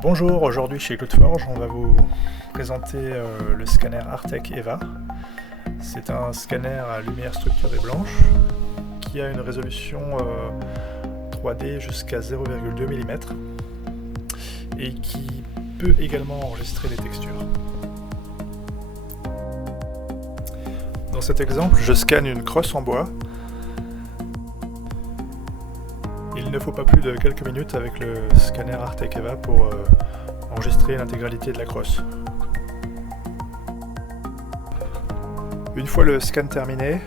Bonjour, aujourd'hui chez CloudForge, on va vous présenter le scanner Artec EVA. C'est un scanner à lumière structurée blanche qui a une résolution 3D jusqu'à 0,2 mm et qui peut également enregistrer les textures. Dans cet exemple, je scanne une crosse en bois. Il ne faut pas plus de quelques minutes avec le scanner Artec EVA pour enregistrer l'intégralité de la crosse. Une fois le scan terminé,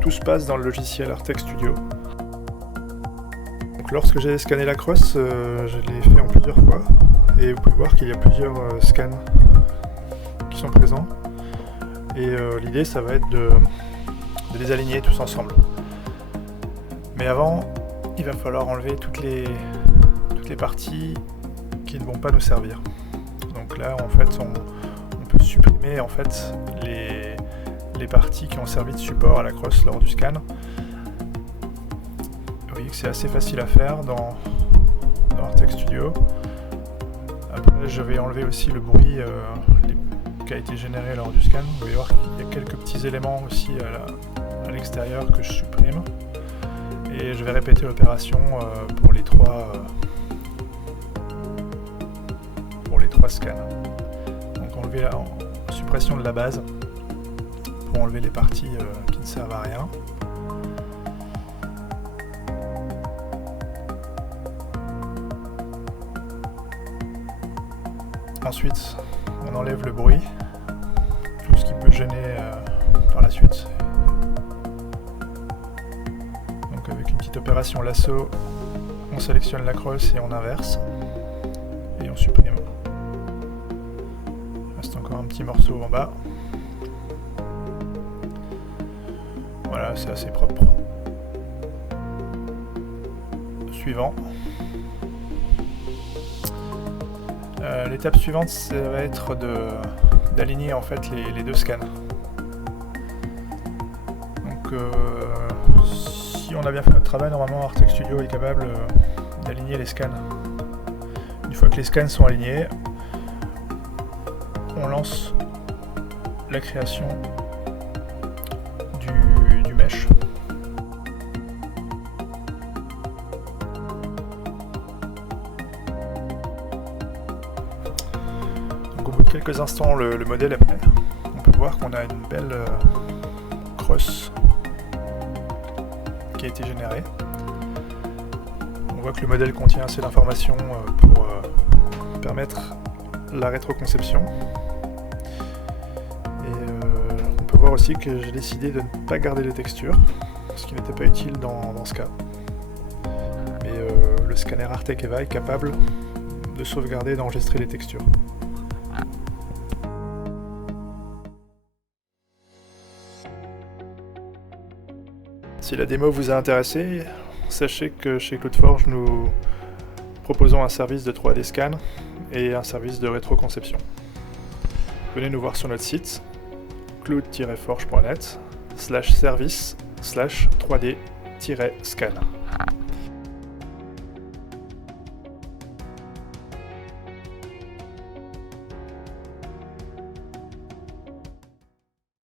tout se passe dans le logiciel Artec Studio. Donc, lorsque j'ai scanné la crosse, je l'ai fait en plusieurs fois et vous pouvez voir qu'il y a plusieurs scans qui sont présents. Et l'idée, ça va être de les aligner tous ensemble. Mais avant, il va falloir enlever toutes les parties qui ne vont pas nous servir. Donc là, en fait, on peut supprimer en fait les parties qui ont servi de support à la crosse lors du scan. Vous voyez que c'est assez facile à faire dans Artec Studio. Après, je vais enlever aussi le bruit qui a été généré lors du scan. Vous pouvez voir qu'il y a quelques petits éléments aussi à l'extérieur que je supprime. Et je vais répéter l'opération pour les trois scans. Donc enlever la suppression de la base pour enlever les parties qui ne servent à rien. Ensuite, on enlève le bruit, tout ce qui peut gêner par la suite. Donc avec une petite opération lasso, on sélectionne la crosse et on inverse. Et on supprime. Il reste encore un petit morceau en bas. Voilà, c'est assez propre. Suivant. L'étape suivante, ça va être d'aligner en fait les deux scans. Donc si on a bien fait notre travail, normalement Artec Studio est capable d'aligner les scans. Une fois que les scans sont alignés, on lance la création du mesh. Donc au bout de quelques instants, le modèle est prêt. On peut voir qu'on a une belle crosse qui a été générée. On voit que le modèle contient assez d'informations pour permettre la rétroconception. Et on peut voir aussi que j'ai décidé de ne pas garder les textures, ce qui n'était pas utile dans ce cas. Mais le scanner Artec EVA est capable de sauvegarder et d'enregistrer les textures. Si la démo vous a intéressé, sachez que chez CloudForge, nous proposons un service de 3D scan et un service de rétroconception. Venez nous voir sur notre site cloud-forge.net/service/3D-scan.